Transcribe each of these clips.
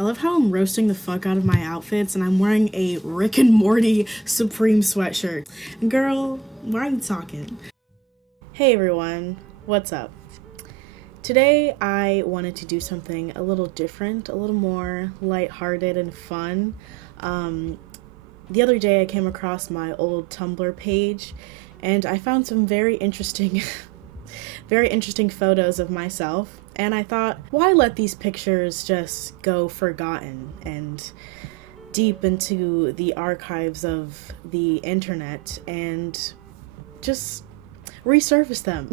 I love how I'm roasting the fuck out of my outfits and I'm wearing a Rick and Morty Supreme sweatshirt. Girl, why are you talking? Hey everyone, what's up? Today I wanted to do something a little different, a little more lighthearted and fun. The other day I came across my old Tumblr page and I found some very interesting photos of myself. And I thought, why let these pictures just go forgotten and deep into the archives of the internet and just resurface them?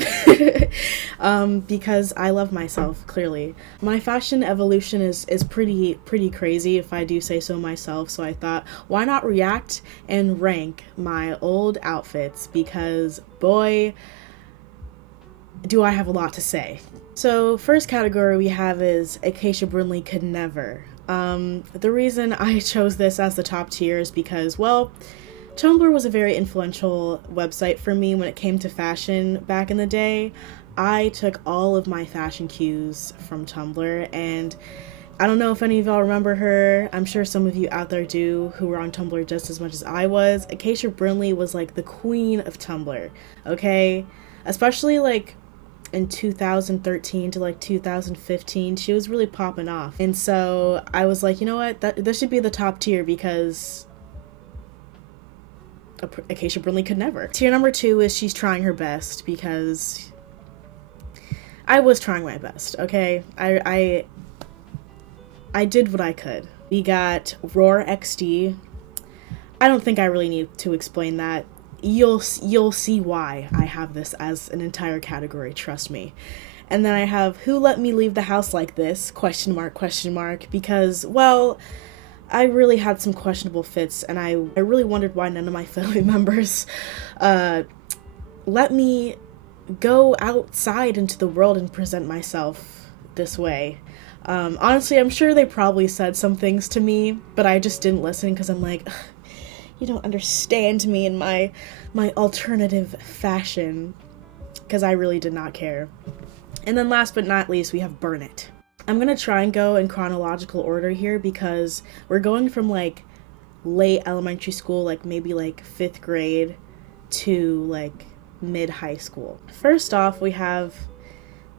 Because I love myself, clearly. My fashion evolution is pretty crazy, if I do say so myself, so I thought, why not react and rank my old outfits, because boy, do I have a lot to say. So first category we have is Acacia Brinley Could Never. The reason I chose this as the top tier is because, well, Tumblr was a very influential website for me when it came to fashion back in the day. I took all of my fashion cues from Tumblr, and I don't know if any of y'all remember her. I'm sure some of you out there do, who were on Tumblr just as much as I was. Acacia Brinley was like the queen of Tumblr, okay? Especially like in 2013 to like 2015, she was really popping off. And so I was like, you know what, this should be the top tier because Acacia Brinley Could Never. Tier number 2 is She's Trying Her Best, because I was trying my best, okay? I did what I could. We got Roar XD. I don't think I really need to explain that. You'll see why I have this as an entire category, trust me. And then I have Who Let Me Leave the House Like This? ? Because, well, I really had some questionable fits, and I really wondered why none of my family members let me go outside into the world and present myself this way. Honestly, I'm sure they probably said some things to me, but I just didn't listen because I'm like, you don't understand me in my alternative fashion, because I really did not care. And then last but not least, we have Burn It. I'm gonna try and go in chronological order here because we're going from like late elementary school, like maybe like 5th grade, to like mid high school. First off, we have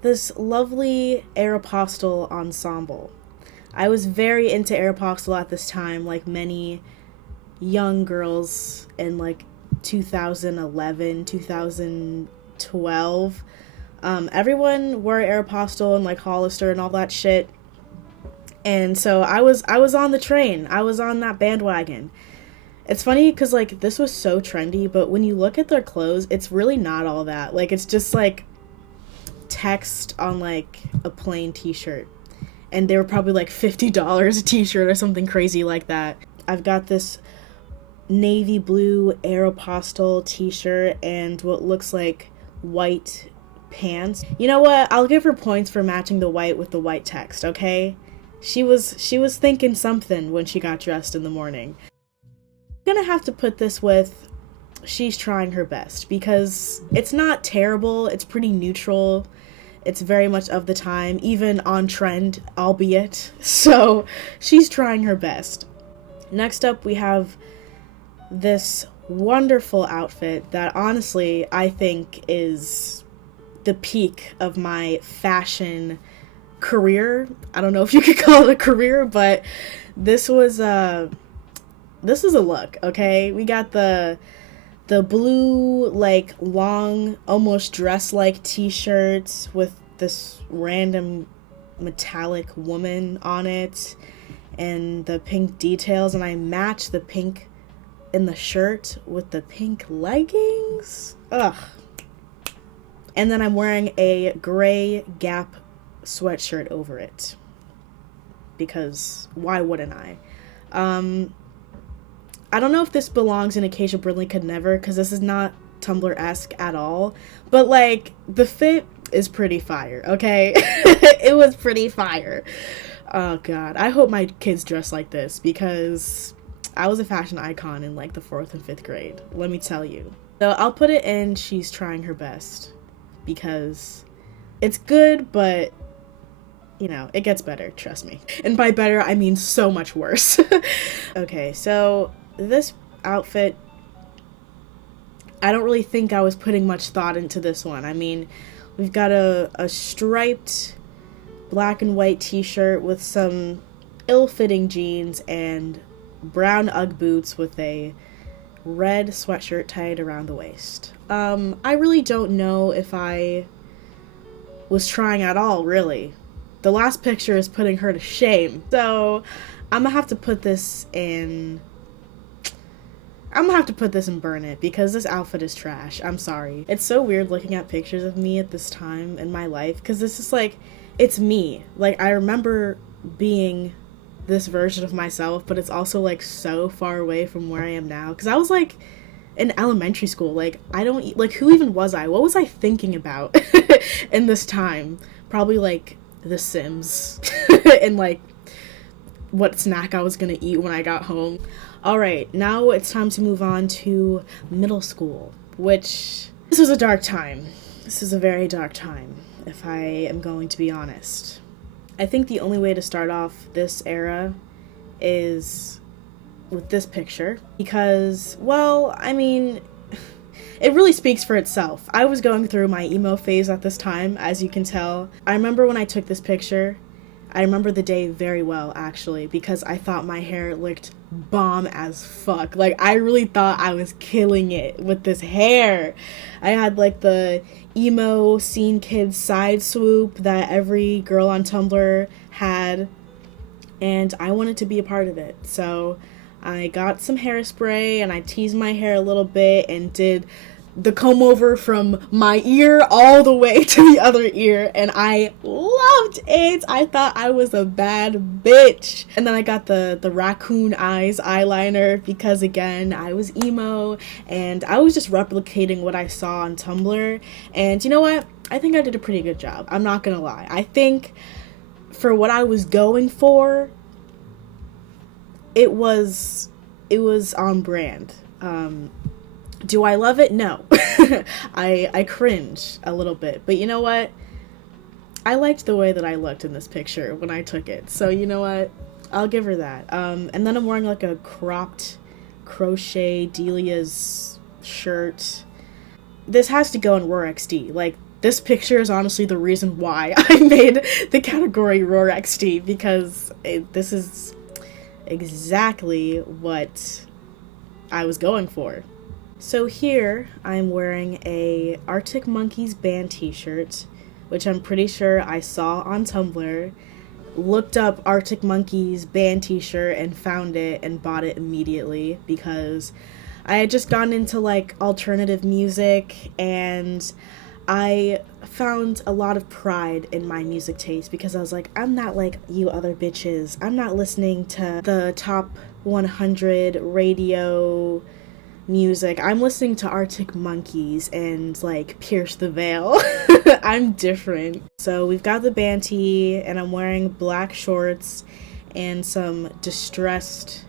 this lovely aeropostale ensemble. I was very into aeropostale at this time, like many young girls in like 2011, 2012. Everyone wore aeropostale and like Hollister and all that shit. And so I was on the train. I was on that bandwagon. It's funny because like this was so trendy, but when you look at their clothes, it's really not all that. Like it's just like text on like a plain t-shirt. And they were probably like $50 a t-shirt or something crazy like that. I've got this navy blue aeropostale t-shirt and what looks like white pants. You know what? I'll give her points for matching the white with the white text, okay? She was thinking something when she got dressed in the morning. I'm gonna have to put this with She's Trying Her Best, because it's not terrible, it's pretty neutral, it's very much of the time, even on trend, albeit. So, She's Trying Her Best. Next up, we have this wonderful outfit that honestly I think is the peak of my fashion career. I don't know if you could call it a career, but this is a look, okay? We got the blue, like, long, almost dress-like t-shirts with this random metallic woman on it and the pink details, and I match the pink in the shirt with the pink leggings. Ugh. And then I'm wearing a gray Gap sweatshirt over it, because why wouldn't I? I don't know if this belongs in Acacia Brinley Could Never, because this is not Tumblr-esque at all, but like the fit is pretty fire, okay? It was pretty fire. Oh god, I hope my kids dress like this, because I was a fashion icon in like the 4th and 5th grade, let me tell you. So I'll put it in She's Trying Her Best, because it's good, but you know, it gets better, trust me. And by better, I mean so much worse. Okay, so this outfit, I don't really think I was putting much thought into this one. I mean, we've got a striped black and white t-shirt with some ill-fitting jeans and brown Ugg boots with a red sweatshirt tied around the waist. I really don't know if I was trying at all, really. The last picture is putting her to shame. So I'm gonna have to put this in... I'm gonna have to put this and burn it because this outfit is trash. I'm sorry. It's so weird looking at pictures of me at this time in my life because this is like, it's me. Like, I remember being this version of myself, but it's also like so far away from where I am now because I was like in elementary school. Like, I don't, like, who even was I? What was I thinking about in this time? Probably like The Sims and like what snack I was gonna eat when I got home. Alright, now it's time to move on to middle school, which, this was a dark time. This is a very dark time, if I am going to be honest. I think the only way to start off this era is with this picture, because, well, I mean, it really speaks for itself. I was going through my emo phase at this time, as you can tell. I remember when I took this picture, I remember the day very well, actually, because I thought my hair looked bomb as fuck. Like, I really thought I was killing it with this hair. I had, like, the emo scene kid side swoop that every girl on Tumblr had, and I wanted to be a part of it. So I got some hairspray, and I teased my hair a little bit, and did the comb over from my ear all the way to the other ear, and I loved it. I thought I was a bad bitch. And then I got the raccoon eyes eyeliner because, again, I was emo and I was just replicating what I saw on Tumblr. And you know what? I think I did a pretty good job. I'm not gonna lie. I think for what I was going for, it was on brand. Do I love it? No. I cringe a little bit. But you know what? I liked the way that I looked in this picture when I took it. So you know what? I'll give her that. And then I'm wearing like a cropped crochet Delia's shirt. This has to go in RoarXD. Like, this picture is honestly the reason why I made the category RoarXD, because this is exactly what I was going for. So here, I'm wearing a Arctic Monkeys band t-shirt, which I'm pretty sure I saw on Tumblr, looked up Arctic Monkeys band t-shirt and found it and bought it immediately because I had just gotten into like alternative music and I found a lot of pride in my music taste because I was like, I'm not like you other bitches. I'm not listening to the top 100 radio music. I'm listening to Arctic Monkeys and like Pierce the Veil. I'm different. So we've got the band tee and I'm wearing black shorts and some distressed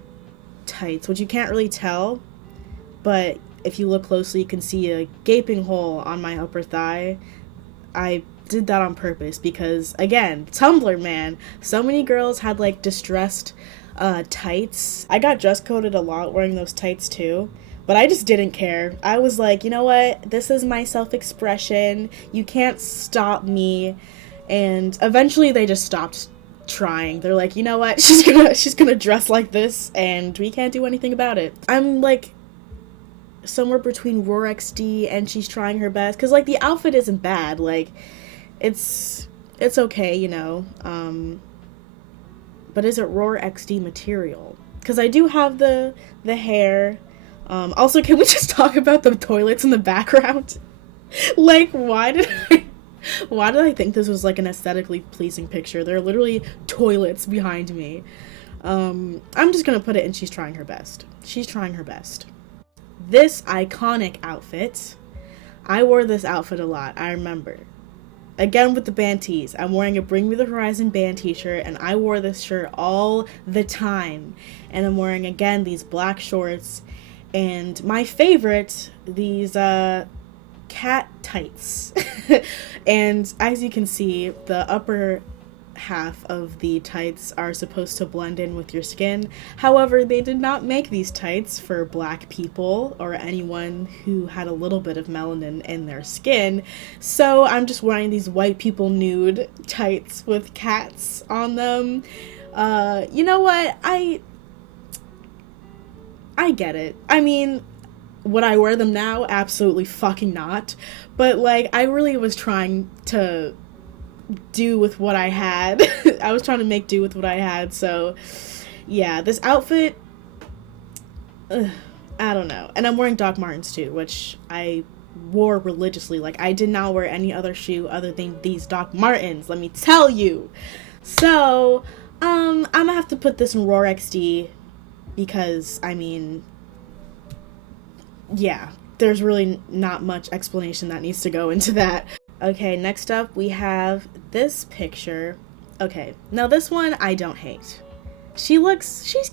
tights, which you can't really tell, but if you look closely you can see a gaping hole on my upper thigh. I did that on purpose because, again, Tumblr, man. So many girls had like distressed tights. I got dress coded a lot wearing those tights too. But I just didn't care. I was like, you know what? This is my self-expression. You can't stop me. And eventually they just stopped trying. They're like, you know what? She's gonna dress like this and we can't do anything about it. I'm like somewhere between RoarXD and she's trying her best. Cause like the outfit isn't bad. Like it's okay, you know. But is it RoarXD material? Cause I do have the hair. Also, can we just talk about the toilets in the background? Like, why did I think this was like an aesthetically pleasing picture? There are literally toilets behind me. I'm just gonna put it in she's trying her best. She's trying her best. This iconic outfit, I wore this outfit a lot, I remember. Again with the band tees. I'm wearing a Bring Me the Horizon band t-shirt and I wore this shirt all the time. And I'm wearing, again, these black shorts. And my favorite, these cat tights. And as you can see, the upper half of the tights are supposed to blend in with your skin. However, they did not make these tights for black people or anyone who had a little bit of melanin in their skin. So I'm just wearing these white people nude tights with cats on them. You know what? I get it. I mean, would I wear them now? Absolutely fucking not. But, like, I really was trying to do with what I had. I was trying to make do with what I had, so yeah, this outfit, I don't know. And I'm wearing Doc Martens too, which I wore religiously. Like, I did not wear any other shoe other than these Doc Martens, let me tell you. So, I'm gonna have to put this in Roar XD because, I mean, yeah, there's really not much explanation that needs to go into that. Okay, next up we have this picture. Okay, now this one I don't hate. She's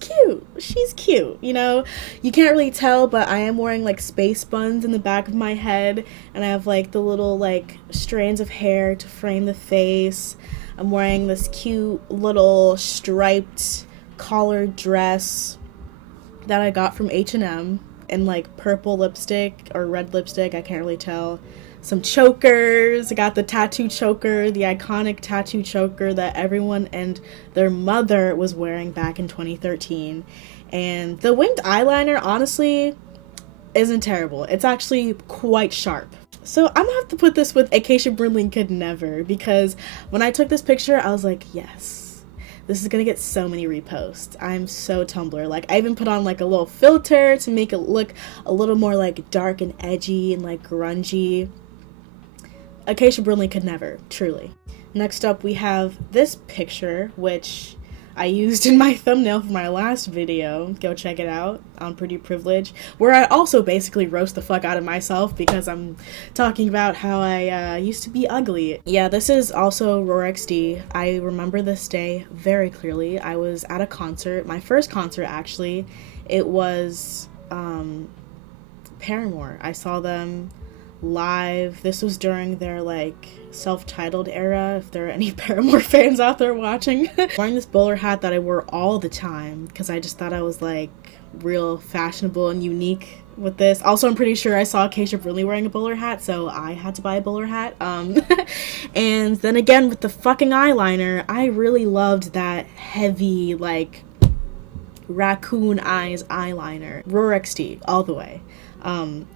cute, you know? You can't really tell, but I am wearing, like, space buns in the back of my head, and I have, like, the little, like, strands of hair to frame the face. I'm wearing this cute little striped collared dress that I got from H&M in, like, purple lipstick or red lipstick, I can't really tell. Some chokers. I got the tattoo choker, the iconic tattoo choker that everyone and their mother was wearing back in 2013. And the winged eyeliner, honestly, isn't terrible. It's actually quite sharp. So I'm gonna have to put this with Acacia Brinley Could Never, because when I took this picture, I was like, yes, this is gonna get so many reposts. I'm so Tumblr. Like, I even put on, like, a little filter to make it look a little more, like, dark and edgy and, like, grungy. Acacia Brinley Could Never, truly. Next up, we have this picture, which I used in my thumbnail for my last video. Go check it out on Pretty Privilege, where I also basically roast the fuck out of myself because I'm talking about how I used to be ugly. Yeah, this is also Roar XD. I remember this day very clearly. I was at a concert, my first concert actually. It was Paramore. I saw them live. This was during their, like, self-titled era, if there are any Paramore fans out there watching. Wearing this bowler hat that I wore all the time because I just thought I was, like, real fashionable and unique with this. Also, I'm pretty sure I saw Acacia Brinley wearing a bowler hat, so I had to buy a bowler hat. And then again with the fucking eyeliner, I really loved that heavy, like, raccoon eyes eyeliner. Roar XD all the way.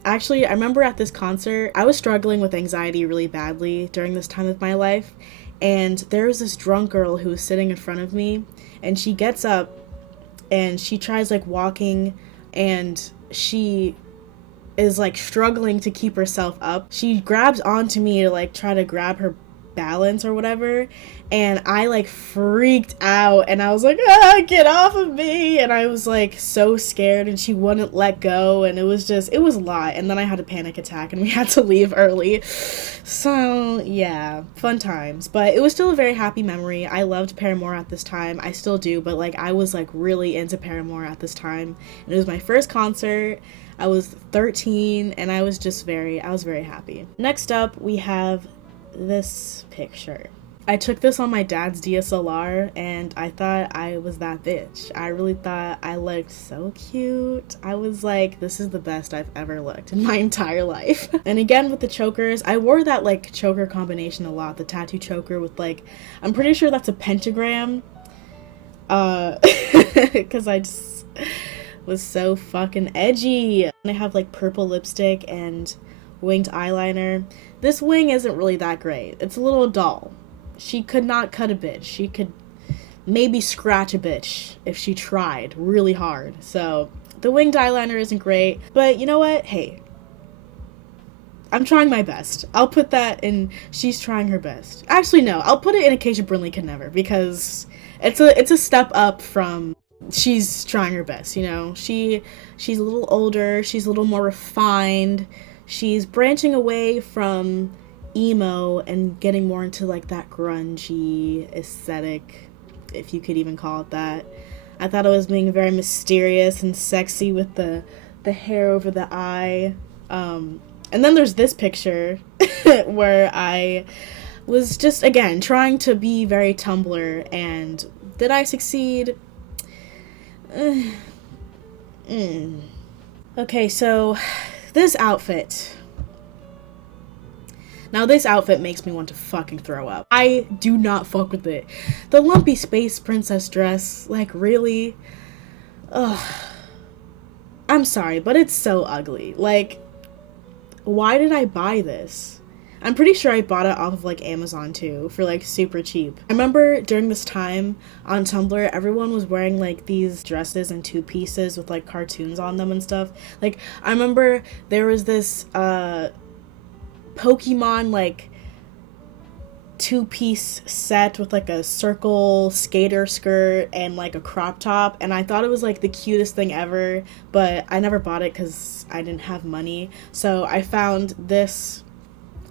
Actually, I remember at this concert, I was struggling with anxiety really badly during this time of my life, and there was this drunk girl who was sitting in front of me, and she gets up, and she tries, like, walking, and she is, like, struggling to keep herself up. She grabs onto me to, like, try to grab her balance or whatever, and I, like, freaked out, and I was like, get off of me, and I was, like, so scared, and she wouldn't let go, and it was a lot, and then I had a panic attack, and we had to leave early. So yeah, fun times, but it was still a very happy memory. I loved Paramore at this time. I still do, but, like, I was, like, really into Paramore at this time, and it was my first concert. I was 13, and I was very happy. Next up, we have this picture. I took this on my dad's DSLR, and I thought I was that bitch. I really thought I looked so cute. I was like, this is the best I've ever looked in my entire life. And again, with the chokers, I wore that, like, choker combination a lot. The tattoo choker with, like, I'm pretty sure that's a pentagram. Because I just was so fucking edgy. And I have, like, purple lipstick and winged eyeliner. This wing isn't really that great. It's a little dull. She could not cut a bitch. She could maybe scratch a bitch if she tried really hard. So the winged eyeliner isn't great, but you know what? Hey, I'm trying my best. I'll put that in she's trying her best. Actually, no, I'll put it in Acacia Brinley Could Never, because it's a step up from she's trying her best, you know? She's a little older, she's a little more refined. She's branching away from emo and getting more into, like, that grungy aesthetic, if you could even call it that. I thought it was being very mysterious and sexy with the hair over the eye. And then there's this picture where I was just, again, trying to be very Tumblr, and did I succeed? Okay, so this outfit. Now this outfit makes me want to fucking throw up. I do not fuck with it. The lumpy space princess dress, like, really? Ugh. I'm sorry, but it's so ugly. Like, why did I buy this? I'm pretty sure I bought it off of, like, Amazon, too, for, like, super cheap. I remember during this time on Tumblr, everyone was wearing, like, these dresses in two pieces with, like, cartoons on them and stuff. Like, I remember there was this, Pokemon, like, two-piece set with, like, a circle skater skirt and, like, a crop top, and I thought it was, like, the cutest thing ever, but I never bought it because I didn't have money. So I found this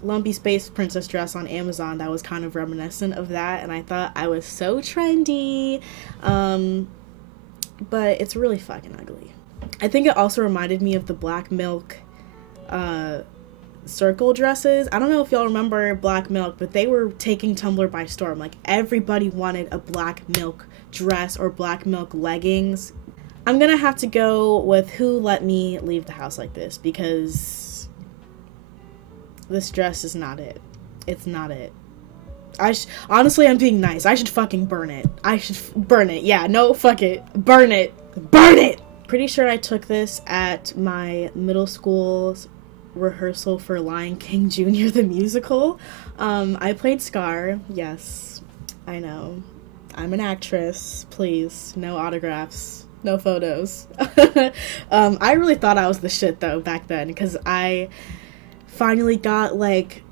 lumpy space princess dress on Amazon that was kind of reminiscent of that, and I thought I was so trendy, but it's really fucking ugly. I think it also reminded me of the Black Milk circle dresses. I don't know if y'all remember Black Milk, but they were taking Tumblr by storm. Like, everybody wanted a Black Milk dress or Black Milk leggings. I'm gonna have to go with Who Let Me Leave the House Like This, because this dress is not it. It's not it. Honestly, I'm being nice. I should fucking burn it. I should burn it. Yeah, no, fuck it. Burn it. Burn it! Pretty sure I took this at my middle school's rehearsal for Lion King Jr. the musical. I played Scar. Yes, I know. I'm an actress. Please, no autographs. No photos. I really thought I was the shit, though, back then, because I finally got, like,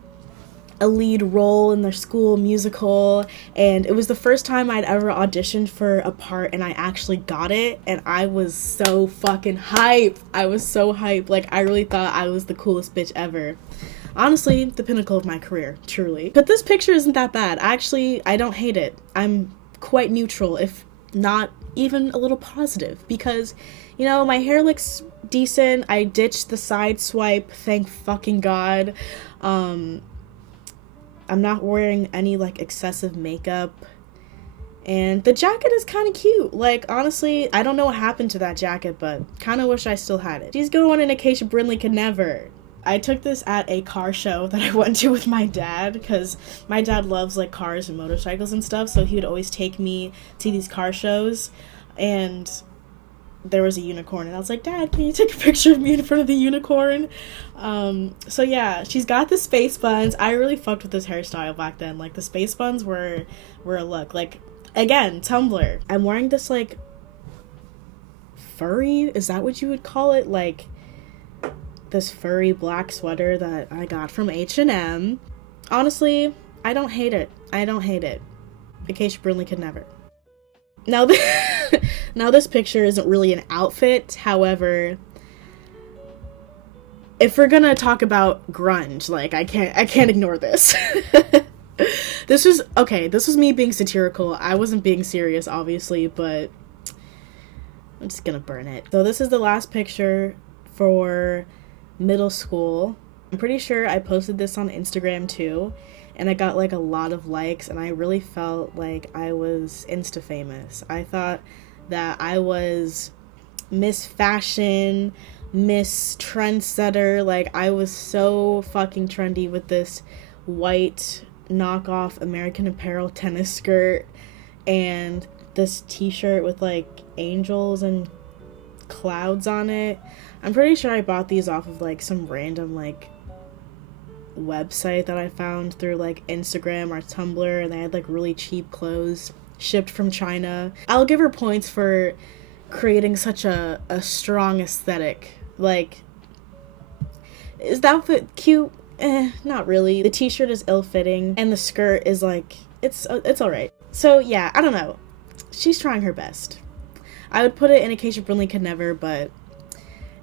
a lead role in their school musical, and it was the first time I'd ever auditioned for a part, and I actually got it, and I was so fucking hype. I was so hype. Like, I really thought I was the coolest bitch ever. Honestly, the pinnacle of my career, truly. But this picture isn't that bad. Actually, I don't hate it. I'm quite neutral, if not even a little positive, because, you know, my hair looks decent. I ditched the side swipe, thank fucking god. I'm not wearing any, like, excessive makeup, and the jacket is kind of cute. Like, honestly, I don't know what happened to that jacket, but kind of wish I still had it. She's going in acacia Brinley could never. I took this at a car show that I went to with my dad, because my dad loves, like, cars and motorcycles and stuff, so he would always take me to these car shows, and there was a unicorn, and I was like, Dad, can you take a picture of me in front of the unicorn? So yeah, she's got the space buns. I really fucked with this hairstyle back then. Like, the space buns were a look. Like, again, Tumblr. I'm wearing this, like, furry, is that what you would call it? Like, this furry black sweater that I got from H&M. Honestly, I don't hate it. I don't hate it. Acacia Brinley could never. Now, now this picture isn't really an outfit. However, if we're gonna talk about grunge, like, I can't ignore this. This was me being satirical. I wasn't being serious, obviously, but I'm just gonna burn it. So this is the last picture for middle school. I'm pretty sure I posted this on Instagram too, and I got, like, a lot of likes, and I really felt like I was insta famous. I thought that I was Miss Fashion, Miss Trendsetter. Like, I was so fucking trendy with this white knockoff American Apparel tennis skirt and this t-shirt with, like, angels and clouds on it. I'm pretty sure I bought these off of, like, some random, like, website that I found through, like, Instagram or Tumblr, and they had, like, really cheap clothes shipped from China. I'll give her points for creating such a strong aesthetic. Like, is the outfit cute? Not really. The t-shirt is ill-fitting, and the skirt is, like, it's alright. So yeah, I don't know. She's trying her best. I would put it in Acacia Brinley could never, but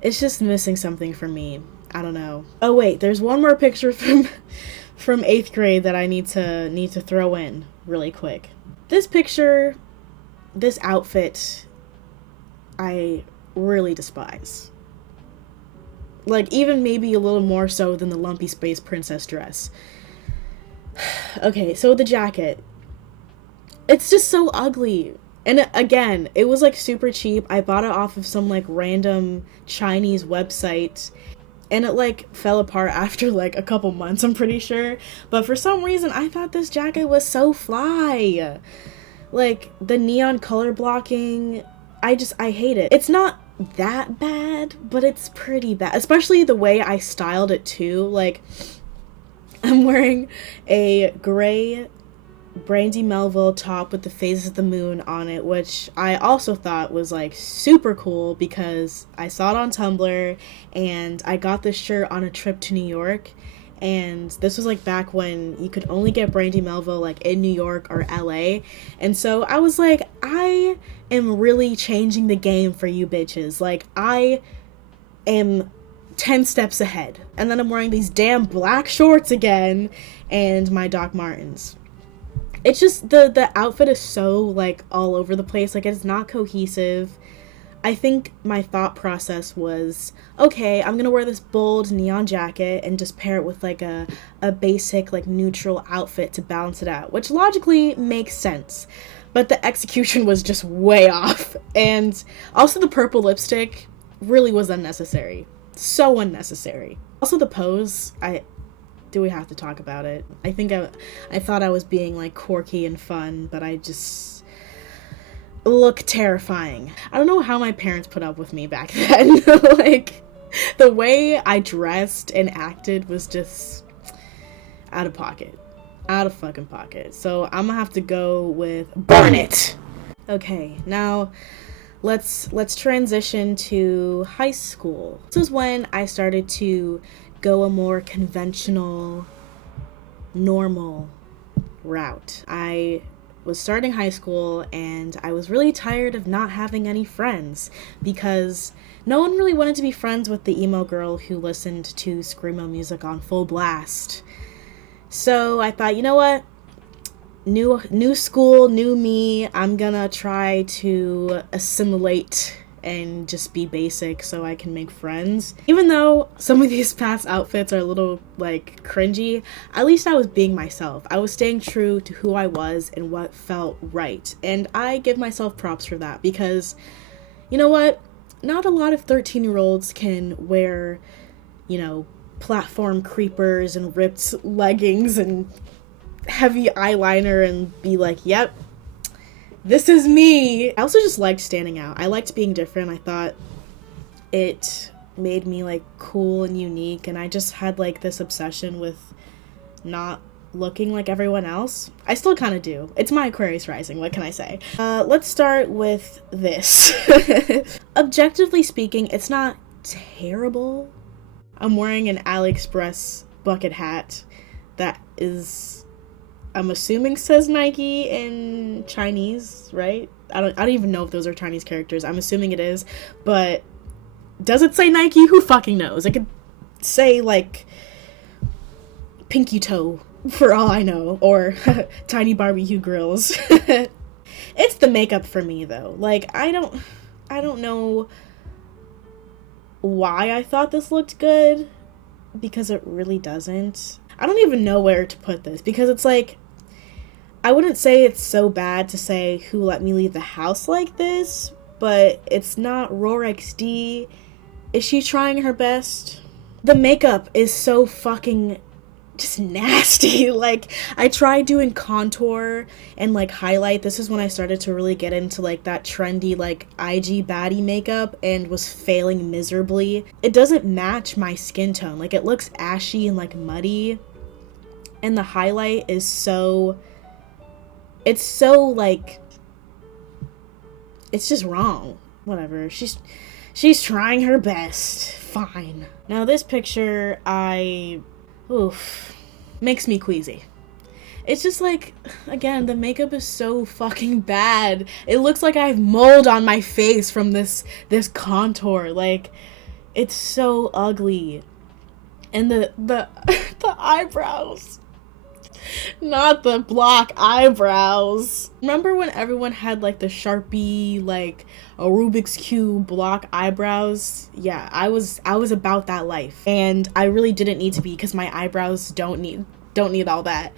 it's just missing something for me. I don't know. Oh wait, there's one more picture from 8th grade that I need to throw in really quick. This picture, this outfit, I really despise. Like, even maybe a little more so than the lumpy space princess dress. Okay, so the jacket. It's just so ugly. And again, it was like super cheap. I bought it off of some like random Chinese website, and it like fell apart after like a couple months, I'm pretty sure. But for some reason, I thought this jacket was so fly. Like the neon color blocking, I hate it. It's not that bad, but it's pretty bad. Especially the way I styled it too. Like I'm wearing a gray Brandy Melville top with the phases of the moon on it, which I also thought was like super cool because I saw it on Tumblr, and I got this shirt on a trip to New York, and this was like back when you could only get Brandy Melville like in New York or LA, and so I was like, I am really changing the game for you bitches. Like I am 10 steps ahead. And then I'm wearing these damn black shorts again and my Doc Martens. It's just the outfit is so like all over the place. Like it's not cohesive. I think my thought process was, okay, I'm gonna wear this bold neon jacket and just pair it with like a basic like neutral outfit to balance it out, which logically makes sense. But the execution was just way off. And also the purple lipstick really was unnecessary. So unnecessary. Also the pose, do we have to talk about it? I think I thought I was being like quirky and fun, but I just look terrifying. I don't know how my parents put up with me back then. Like the way I dressed and acted was just out of pocket. Out of fucking pocket. So I'm gonna have to go with burn it. Okay, now let's transition to high school. This was when I started to go a more conventional, normal route. I was starting high school and I was really tired of not having any friends because no one really wanted to be friends with the emo girl who listened to screamo music on full blast. So I thought, you know what? New school, new me. I'm gonna try to assimilate and just be basic so I can make friends. Even though some of these past outfits are a little like cringy, at least I was being myself. I was staying true to who I was and what felt right. And I give myself props for that because, you know what? Not a lot of 13-year-olds can wear, you know, platform creepers and ripped leggings and heavy eyeliner and be like, yep, this is me. I also just liked standing out. I liked being different. I thought it made me like cool and unique, and I just had like this obsession with not looking like everyone else. I still kind of do. It's my Aquarius rising, what can I say? Let's start with this. Objectively speaking, it's not terrible. I'm wearing an AliExpress bucket hat that is, I'm assuming says Nike in Chinese, right? I don't even know if those are Chinese characters. I'm assuming it is, but does it say Nike? Who fucking knows? It could say like pinky toe for all I know, or tiny barbecue grills. It's the makeup for me though. Like I don't know why I thought this looked good, because it really doesn't. I don't even know where to put this, because it's like, I wouldn't say it's so bad to say who let me leave the house like this, but it's not RoarXD. Is she trying her best? The makeup is so fucking just nasty. Like, I tried doing contour and like highlight. This is when I started to really get into like that trendy like IG baddie makeup and was failing miserably. It doesn't match my skin tone. Like, it looks ashy and like muddy, and the highlight is so, it's so like, it's just wrong. Whatever. She's trying her best. Fine. Now this picture, makes me queasy. It's just like, again, the makeup is so fucking bad. It looks like I have mold on my face from this contour. Like, it's so ugly. And the the eyebrows. Not the block eyebrows. Remember when everyone had like the Sharpie, like a Rubik's Cube block eyebrows? Yeah, I was about that life. And I really didn't need to be, because my eyebrows don't need Don't need all that.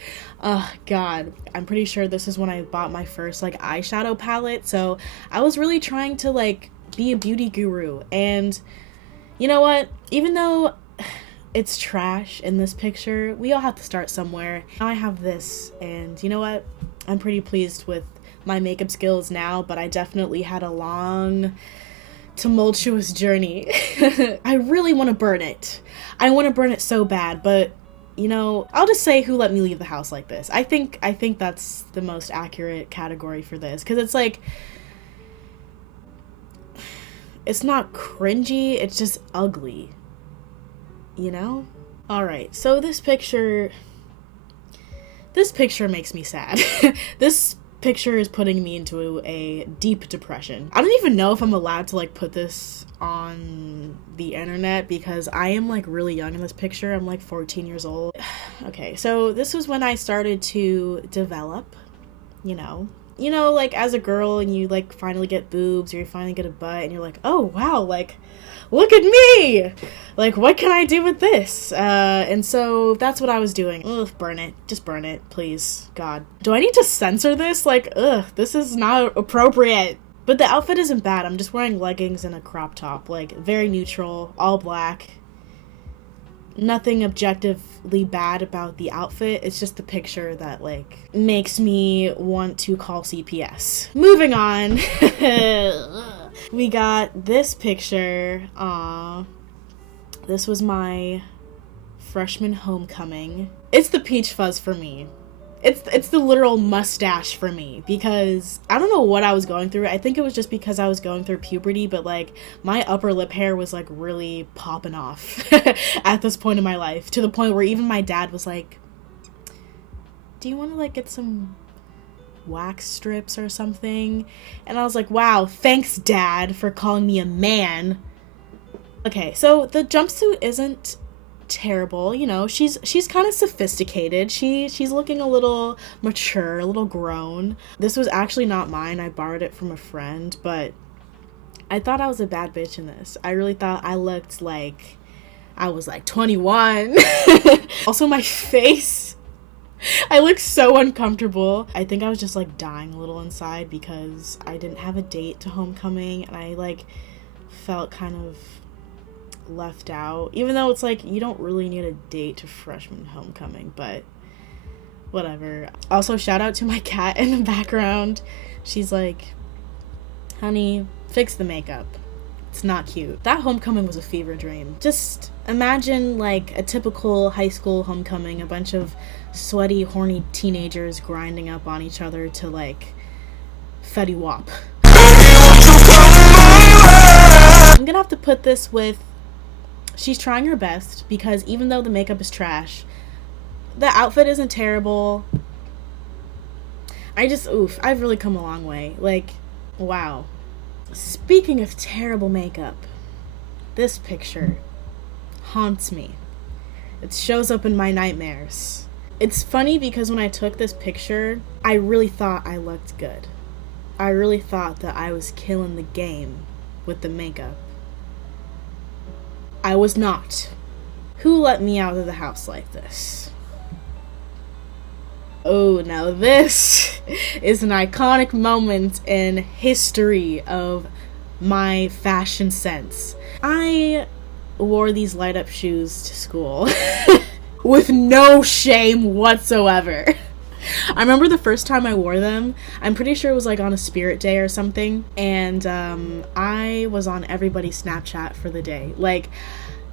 God. I'm pretty sure this is when I bought my first, like, eyeshadow palette. So I was really trying to, like, be a beauty guru. And you know what? Even though it's trash in this picture, we all have to start somewhere. Now I have this, and you know what? I'm pretty pleased with my makeup skills now, but I definitely had a long, tumultuous journey. I really want to burn it. I want to burn it so bad, but you know, I'll just say who let me leave the house like this. I think that's the most accurate category for this, because it's like, it's not cringy, it's just ugly, you know? Alright, so this picture makes me sad. This picture is putting me into a deep depression. I don't even know if I'm allowed to, like, put this on the internet, because I am, like, really young in this picture. I'm, like, 14 years old. Okay, so this was when I started to develop, you know, like, as a girl, and you, like, finally get boobs, or you finally get a butt, and you're like, oh, wow, like, look at me! Like, what can I do with this? And so that's what I was doing. Ugh, burn it. Just burn it, please. God. Do I need to censor this? Like, ugh, this is not appropriate. But the outfit isn't bad. I'm just wearing leggings and a crop top. Like, very neutral, all black. Nothing objectively bad about the outfit. It's just the picture that, like, makes me want to call CPS. Moving on. We got this picture. This was my freshman homecoming. It's the peach fuzz for me. It's the literal mustache for me, because I don't know what I was going through. I think it was just because I was going through puberty, but like my upper lip hair was like really popping off at this point in my life, to the point where even my dad was like, do you want to like get some wax strips or something? And I was like, wow, thanks Dad for calling me a man. Okay, so the jumpsuit isn't terrible, you know, she's kind of sophisticated. She's looking a little mature, a little grown. This was actually not mine. I borrowed it from a friend, but I thought I was a bad bitch in this. I really thought I looked like I was like 21. Also, my face, I look so uncomfortable. I think I was just like dying a little inside because I didn't have a date to homecoming, and I like felt kind of left out, even though it's like you don't really need a date to freshman homecoming, but whatever. Also, shout out to my cat in the background. She's like, honey, fix the makeup, it's not cute. That homecoming was a fever dream. Just imagine like a typical high school homecoming, a bunch of sweaty, horny teenagers grinding up on each other to like Fetty Wap. I'm gonna have to put this with she's trying her best, because even though the makeup is trash, the outfit isn't terrible. I've really come a long way. Like, wow. Speaking of terrible makeup, this picture haunts me. It shows up in my nightmares. It's funny because when I took this picture, I really thought I looked good. I really thought that I was killing the game with the makeup. I was not. Who let me out of the house like this? Oh, now this is an iconic moment in history of my fashion sense. I wore these light up shoes to school with no shame whatsoever. I remember the first time I wore them, I'm pretty sure it was like on a spirit day or something, and I was on everybody's Snapchat for the day. Like,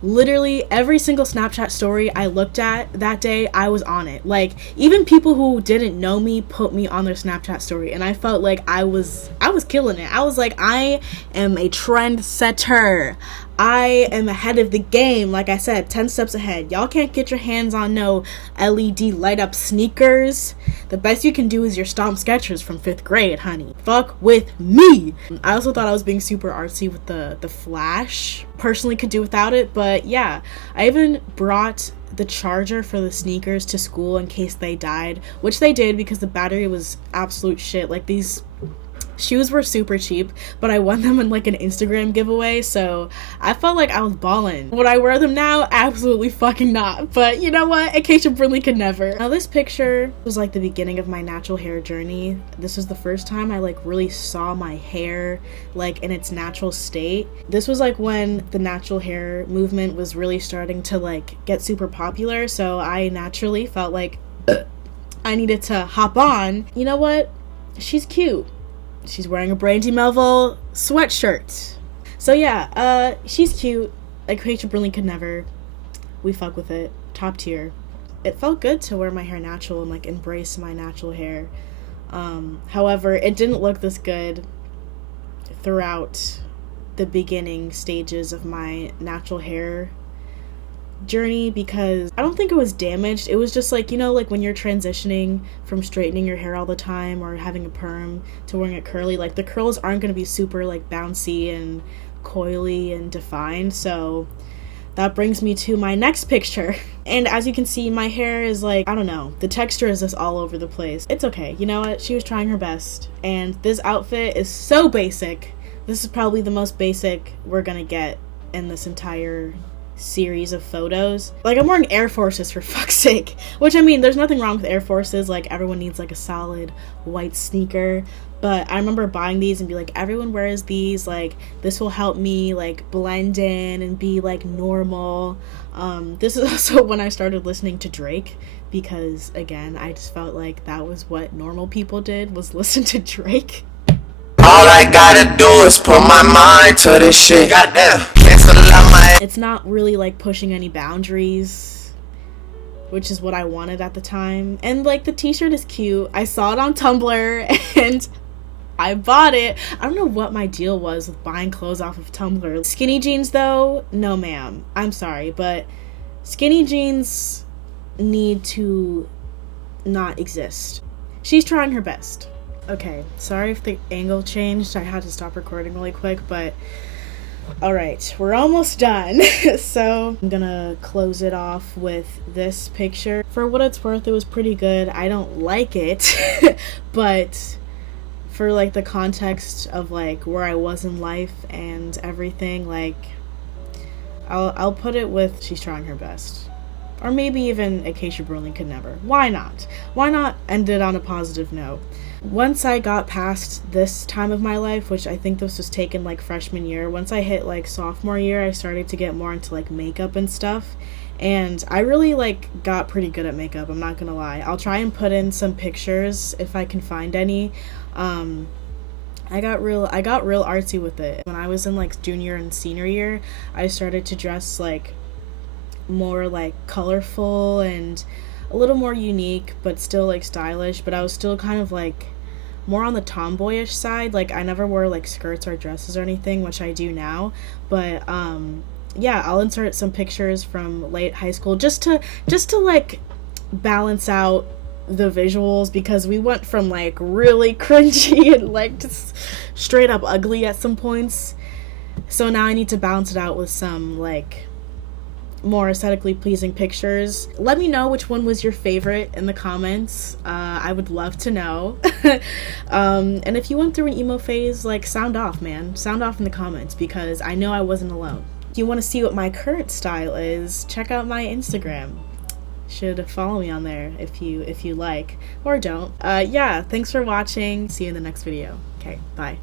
literally every single Snapchat story I looked at that day, I was on it. Like, even people who didn't know me put me on their Snapchat story, and I felt like I was killing it. I was like, I am a trendsetter. I am ahead of the game. Like I said, 10 steps ahead. Y'all can't get your hands on no LED light up sneakers. The best you can do is your Stomp Skechers from 5th grade, honey. Fuck with me. I also thought I was being super artsy with the flash. Personally could do without it, but yeah. I even brought the charger for the sneakers to school in case they died, which they did because the battery was absolute shit. Like, these Shoes were super cheap, but I won them in like an Instagram giveaway, so I felt like I was ballin'. Would I wear them now? Absolutely fucking not. But you know what? Acacia Brinley could never. Now this picture was like the beginning of my natural hair journey. This was the first time I like really saw my hair like in its natural state. This was like when the natural hair movement was really starting to like get super popular, so I naturally felt like I needed to hop on. You know what? She's cute. She's wearing a Brandy Melville sweatshirt. So yeah, she's cute. Like Acacia Brinley could never. We fuck with it. Top tier. It felt good to wear my hair natural and like embrace my natural hair. However, it didn't look this good throughout the beginning stages of my natural hair journey, because I don't think it was damaged. It was just like, you know, like when you're transitioning from straightening your hair all the time or having a perm to wearing it curly, like the curls aren't going to be super like bouncy and coily and defined. So that brings me to my next picture. And as you can see, my hair is like, I don't know, the texture is just all over the place. It's okay. You know what? She was trying her best. And this outfit is so basic. This is probably the most basic we're gonna get in this entire series of photos. Like, I'm wearing Air Forces for fuck's sake, which I mean, there's nothing wrong with Air Forces. Like, everyone needs like a solid white sneaker, but I remember buying these and be like, everyone wears these, like this will help me like blend in and be like normal. This is also when I started listening to Drake, because again, I just felt like that was what normal people did, was listen to Drake. All I gotta do is put my mind to this shit. Goddamn. It's not really like pushing any boundaries, which is what I wanted at the time. And like the t-shirt is cute. I saw it on Tumblr and I bought it. I don't know what my deal was with buying clothes off of Tumblr. Skinny jeans though, no ma'am. I'm sorry, but skinny jeans need to not exist. She's trying her best. Okay, sorry if the angle changed. I had to stop recording really quick, but alright, we're almost done. So I'm gonna close it off with this picture. For what it's worth, it was pretty good. I don't like it, but for like the context of like where I was in life and everything, like I'll put it with she's trying her best. Or maybe even Acacia Brinley could never. Why not? Why not end it on a positive note? Once I got past this time of my life, which I think this was taken like freshman year, once I hit like sophomore year, I started to get more into like makeup and stuff. And I really like got pretty good at makeup, I'm not gonna lie. I'll try and put in some pictures if I can find any. I got real artsy with it. When I was in like junior and senior year, I started to dress like more like colorful and a little more unique, but still like stylish. But I was still kind of like more on the tomboyish side. Like I never wore like skirts or dresses or anything, which I do now. But yeah, I'll insert some pictures from late high school just to like balance out the visuals, because we went from like really cringy and like just straight up ugly at some points. So now I need to balance it out with some like more aesthetically pleasing pictures. Let me know which one was your favorite in the comments. I would love to know. And if you went through an emo phase, like sound off, man. Sound off in the comments, because I know I wasn't alone. If you want to see what my current style is, check out my Instagram. Should follow me on there if you like, or don't. Yeah, thanks for watching. See you in the next video. Okay, bye.